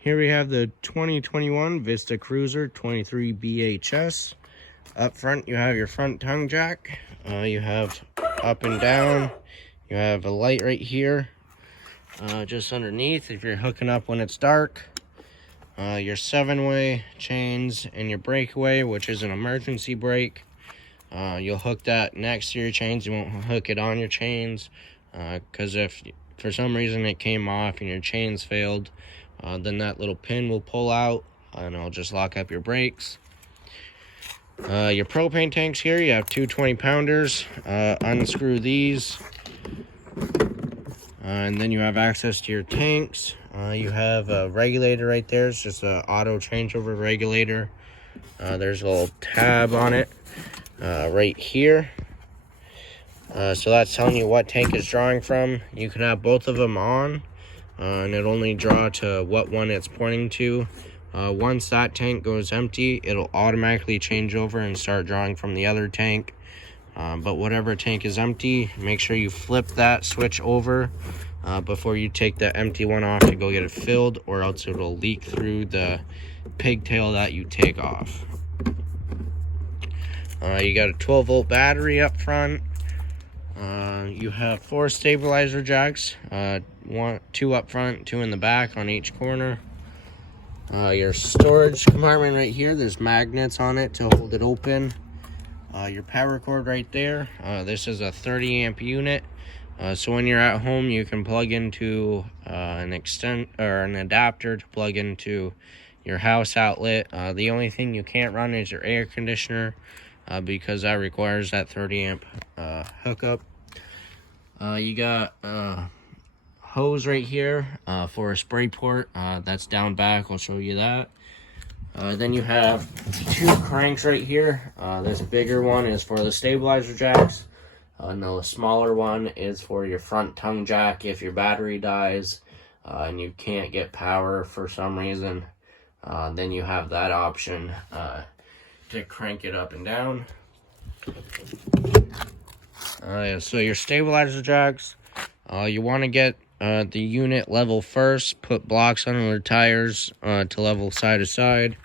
Here we have the 2021 Vista Cruiser 23 BHS. Up front, you have your front tongue jack. You have up and down. You have a light right here. Just underneath, if you're hooking up when it's dark. Your 7-way chains and your breakaway, which is an emergency brake. You'll hook that next to your chains. You won't hook it on your chains. Because if for some reason it came off and your chains failed, then that little pin will pull out and it'll just lock up your brakes. Your propane tanks here, you have two 20-pounders. Unscrew these. And then you have access to your tanks. You have a regulator right there. It's just an auto changeover regulator. There's a little tab on it right here. So that's telling you what tank it's drawing from. You can have both of them on, and it'll only draw to what one it's pointing to. Once that tank goes empty, it'll automatically change over and start drawing from the other tank. But whatever tank is empty, make sure you flip that switch over before you take the empty one off to go get it filled, or else it'll leak through the pigtail that you take off. You got a 12-volt battery up front. You have 4 stabilizer jacks, 2 up front, 2 in the back on each corner. Your storage compartment right here, there's magnets on it to hold it open. Your power cord right there. This is a 30 amp unit. So when you're at home, you can plug into an adapter to plug into your house outlet. The only thing you can't run is your air conditioner, because that requires that 30 amp hookup. You got hose right here for a spray port. That's down back. I'll show you that. Then you have 2 cranks right here. This bigger one is for the stabilizer jacks. And the smaller one is for your front tongue jack if your battery dies and you can't get power for some reason. Then you have that option to crank it up and down. So your stabilizer jacks, you want to get the unit level first. Put blocks under the tires to level side to side.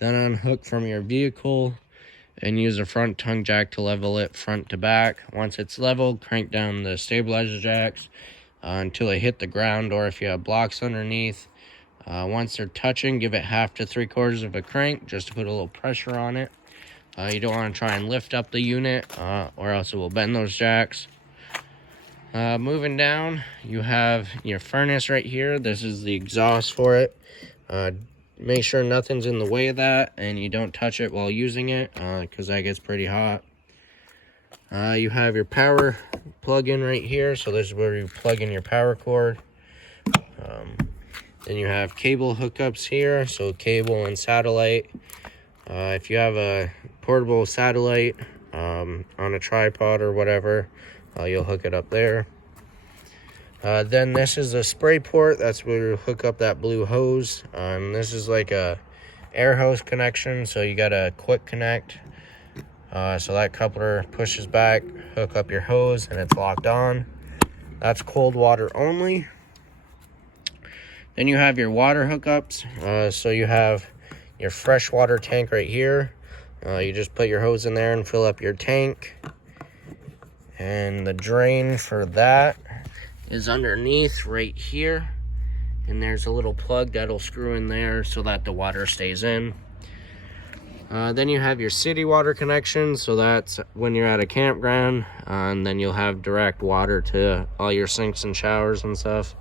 Then unhook from your vehicle and use a front tongue jack to level it front to back. Once it's leveled, crank down the stabilizer jacks until they hit the ground, or if you have blocks underneath. Once they're touching, give it 1/2 to 3/4 of a crank just to put a little pressure on it. You don't want to try and lift up the unit or else it will bend those jacks. Moving down, you have your furnace right here. This is the exhaust for it. Make sure nothing's in the way of that and you don't touch it while using it, because that gets pretty hot. You have your power plug-in right here. So this is where you plug in your power cord. Then you have cable hookups here. So cable and satellite. If you have a portable satellite on a tripod or whatever, you'll hook it up there. Then this is a spray port. That's where you hook up that blue hose. This is like a air hose connection, so you got a quick connect. So that coupler pushes back, hook up your hose, and it's locked on. That's cold water only. Then you have your water hookups. So you have your freshwater tank right here. You just put your hose in there and fill up your tank. And the drain for that is underneath right here. And there's a little plug that'll screw in there so that the water stays in. Then you have your city water connection. So that's when you're at a campground. And then you'll have direct water to all your sinks and showers and stuff.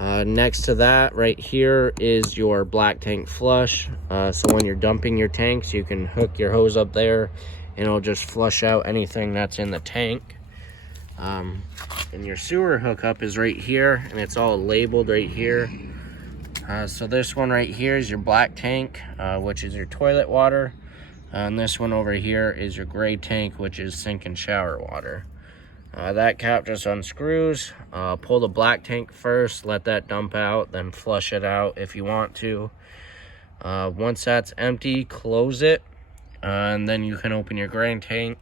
Next to that right here is your black tank flush. So when you're dumping your tanks, you can hook your hose up there and it'll just flush out anything that's in the tank. And your sewer hookup is right here, and it's all labeled right here. So this one right here is your black tank, which is your toilet water. And this one over here is your gray tank, which is sink and shower water. That cap just unscrews. Pull the black tank first, let that dump out, then flush it out if you want to. Once that's empty, close it, and then you can open your gray tank,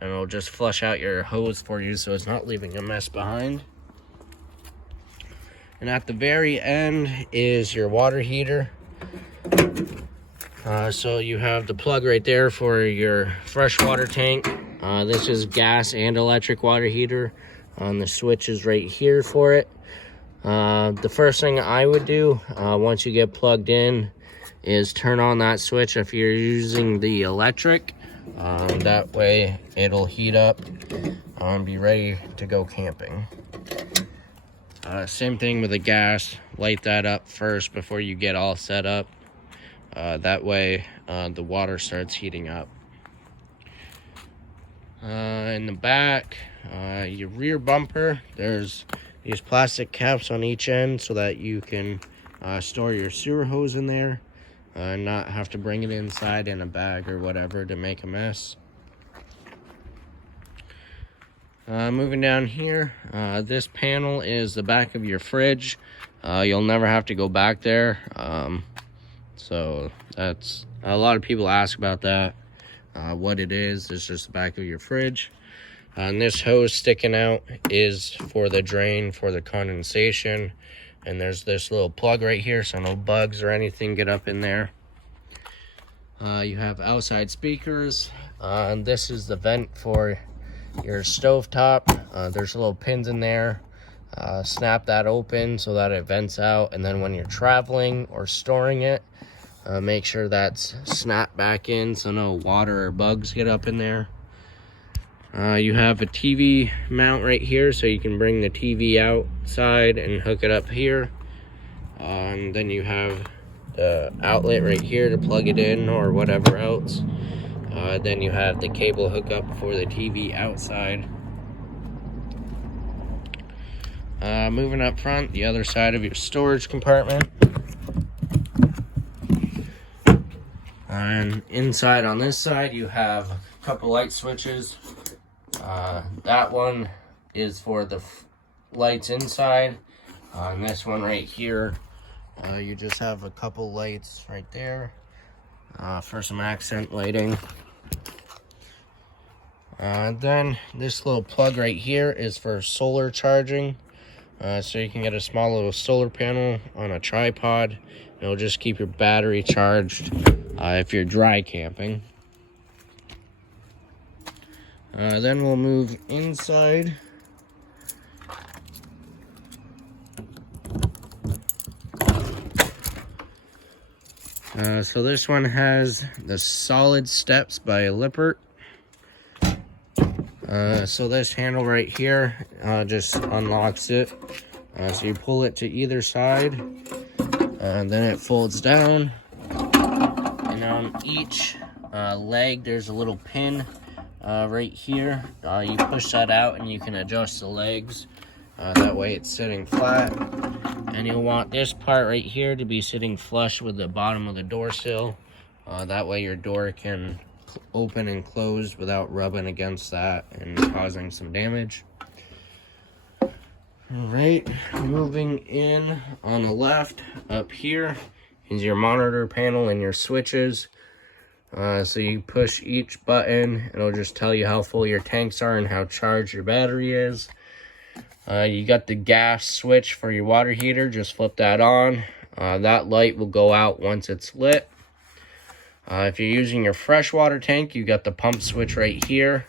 and it'll just flush out your hose for you, so it's not leaving a mess behind. And at the very end is your water heater. So you have the plug right there for your freshwater tank. This is gas and electric water heater. The switch is right here for it. The first thing I would do once you get plugged in is turn on that switch if you're using the electric. That way it'll heat up and be ready to go camping. Same thing with the gas. Light that up first before you get all set up. That way the water starts heating up. In the back, your rear bumper, there's these plastic caps on each end so that you can store your sewer hose in there and not have to bring it inside in a bag or whatever to make a mess. Moving down here, this panel is the back of your fridge. You'll never have to go back there. So that's, a lot of people ask about that. What it is, it's just the back of your fridge. And this hose sticking out is for the drain for the condensation. And there's this little plug right here so no bugs or anything get up in there. You have outside speakers. And this is the vent for your stovetop. There's little pins in there. Snap that open so that it vents out. And then when you're traveling or storing it, make sure that's snapped back in so no water or bugs get up in there. You have a TV mount right here so you can bring the TV outside and hook it up here. And then you have the outlet right here to plug it in or whatever else. Then you have the cable hookup for the TV outside. Moving up front, the other side of your storage compartment. And inside on this side, you have a couple light switches. That one is for the lights inside. And this one right here, you just have a couple lights right there for some accent lighting. Then this little plug right here is for solar charging. So you can get a small little solar panel on a tripod. It'll just keep your battery charged if you're dry camping. Then we'll move inside. So this one has the Solid Steps by Lippert. So this handle right here just unlocks it. So you pull it to either side, and then it folds down. And on each leg, there's a little pin right here. You push that out, and you can adjust the legs. That way it's sitting flat. And you'll want this part right here to be sitting flush with the bottom of the door sill. That way your door can open and close without rubbing against that and causing some damage. Alright, moving in on the left, up here is your monitor panel and your switches. So you push each button, it'll just tell you how full your tanks are and how charged your battery is. You got the gas switch for your water heater, just flip that on. That light will go out once it's lit. If you're using your freshwater tank, you got the pump switch right here.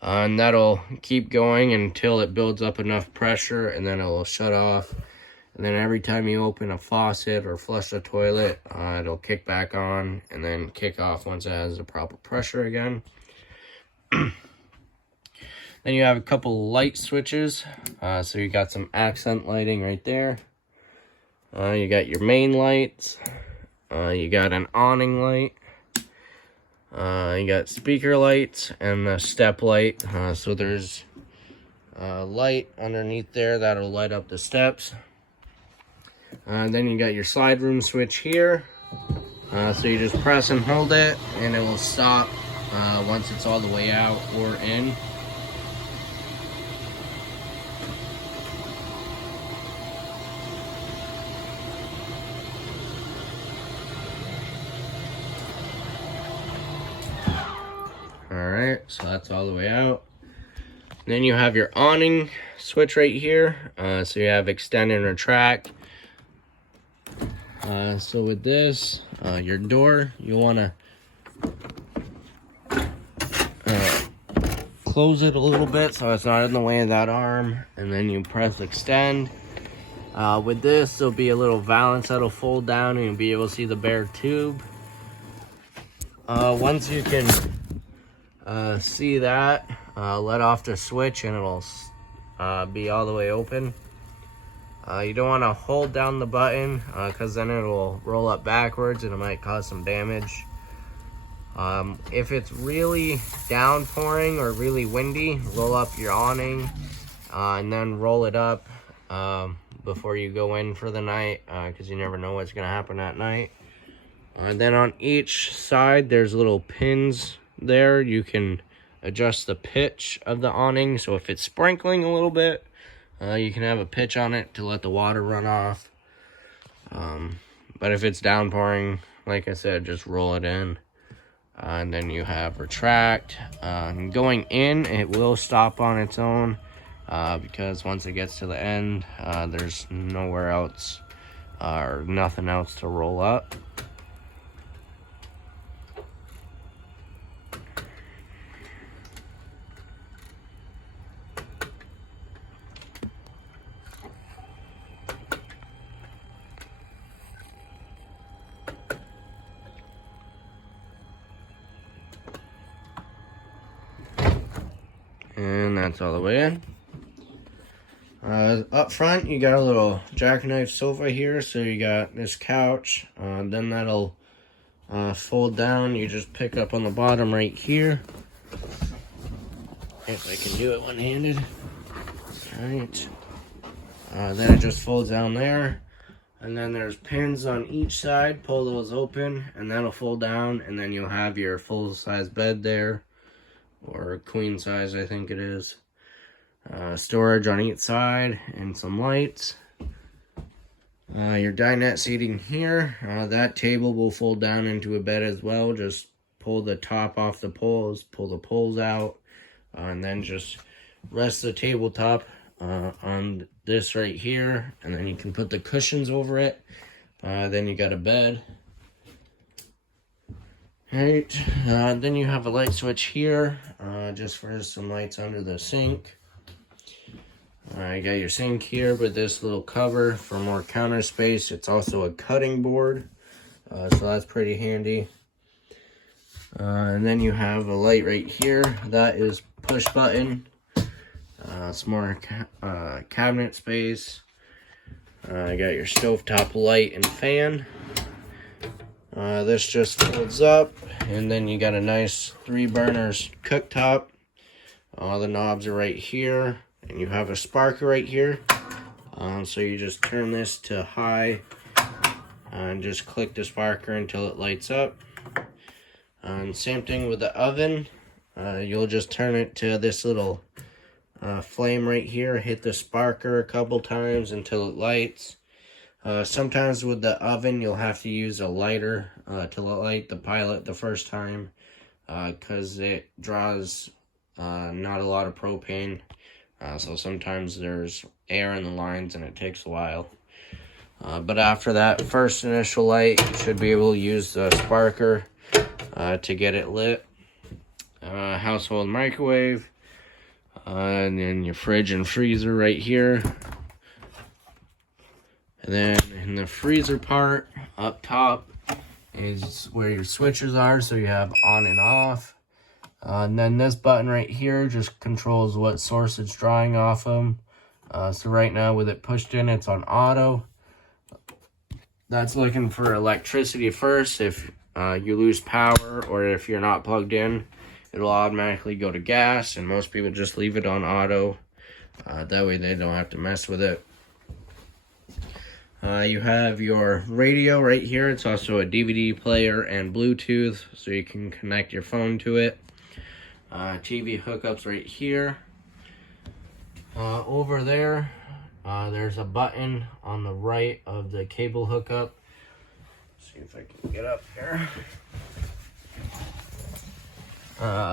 And that'll keep going until it builds up enough pressure, and then it will shut off. And then every time you open a faucet or flush the toilet, it'll kick back on and then kick off once it has the proper pressure again. Then you have a couple light switches. So you got some accent lighting right there. You got your main lights. You got an awning light. You got speaker lights and a step light. So there's a light underneath there that'll light up the steps. Then you got your slide room switch here. So you just press and hold it and it will stop once it's all the way out or in. Alright, so that's all the way out. Then you have your awning switch right here. So you have extend and retract. So with this, your door, you want to close it a little bit so it's not in the way of that arm, and then you press extend. With this, there'll be a little valance that'll fold down and you'll be able to see the bare tube. Once you can see that, let off the switch and it'll be all the way open. You don't want to hold down the button because then it'll roll up backwards and it might cause some damage. If it's really downpouring or really windy, roll up your awning and then roll it up before you go in for the night, because you never know what's going to happen at night. And then on each side, there's little pins there. You can adjust the pitch of the awning. So if it's sprinkling a little bit, you can have a pitch on it to let the water run off. But if it's downpouring, like I said, just roll it in. And then you have retract. Going in, it will stop on its own because once it gets to the end, there's nowhere else or nothing else to roll up. And that's all the way in. Up front, you got a little jackknife sofa here. So you got this couch. Then that'll fold down. You just pick up on the bottom right here. If I can do it one-handed. Alright. Then it just folds down there. And then there's pins on each side. Pull those open and that'll fold down. And then you'll have your full-size bed there. Or queen size, I think it is. Storage on each side and some lights. Your dinette seating here. That table will fold down into a bed as well. Just pull the top off the poles, pull the poles out, and then just rest the tabletop on this right here, and then you can put the cushions over it. Then you got a bed. Right, then you have a light switch here, just for some lights under the sink. You got your sink here with this little cover for more counter space. It's also a cutting board, so that's pretty handy. And then you have a light right here. That is push button. It's more cabinet space. You got your stovetop light and fan. This just folds up, and then you got a nice 3 burners cooktop. All the knobs are right here, and you have a sparker right here. So you just turn this to high and just click the sparker until it lights up. And same thing with the oven. You'll just turn it to this little flame right here. Hit the sparker a couple times until it lights. Sometimes with the oven, you'll have to use a lighter to light the pilot the first time because it draws not a lot of propane. So sometimes there's air in the lines and it takes a while. But after that first initial light, you should be able to use the sparker to get it lit. Household microwave. And then your fridge and freezer right here. And then in the freezer part, up top, is where your switches are, so you have on and off. And then this button right here just controls what source it's drawing off of. So right now with it pushed in, it's on auto. That's looking for electricity first. If you lose power or if you're not plugged in, it'll automatically go to gas, and most people just leave it on auto. That way they don't have to mess with it. You have your radio right here. It's also a DVD player and Bluetooth, so you can connect your phone to it. TV hookups right here. Over there, there's a button on the right of the cable hookup. Let's see if I can get up here.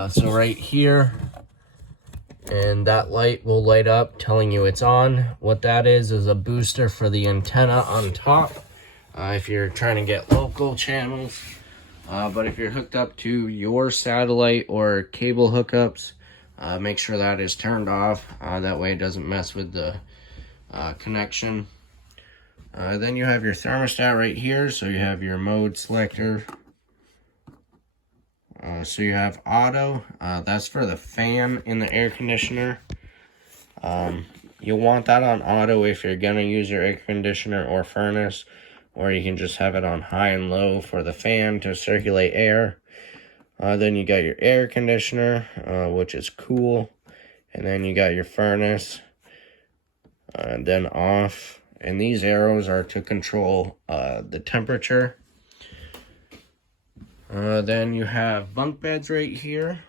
So right here, and that light will light up telling you it's on. What that is a booster for the antenna on top if you're trying to get local channels. But if you're hooked up to your satellite or cable hookups, make sure that is turned off. That way it doesn't mess with the connection. Then you have your thermostat right here. So you have your mode selector. So you have auto. That's for the fan in the air conditioner. You'll want that on auto if you're going to use your air conditioner or furnace. Or you can just have it on high and low for the fan to circulate air. Then you got your air conditioner, which is cool. And then you got your furnace, then off. And these arrows are to control the temperature. Then you have bunk beds right here.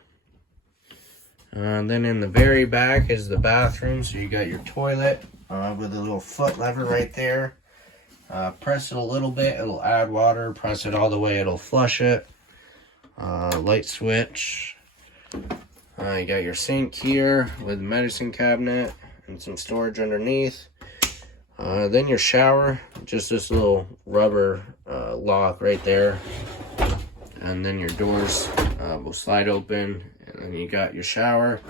Then in the very back is the bathroom. So you got your toilet with a little foot lever right there. Press it a little bit, it'll add water. Press it all the way, it'll flush it. Light switch. You got your sink here with medicine cabinet and some storage underneath. Then your shower, just this little rubber lock right there. And then your doors will slide open. And then you got your shower.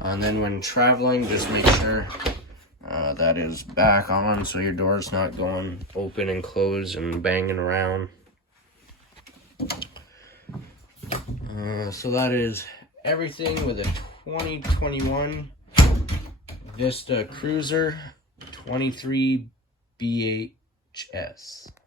And then when traveling, just make sure that is back on so your door's not going open and close and banging around. So that is everything with a 2021 Vista Cruiser 23 BHS.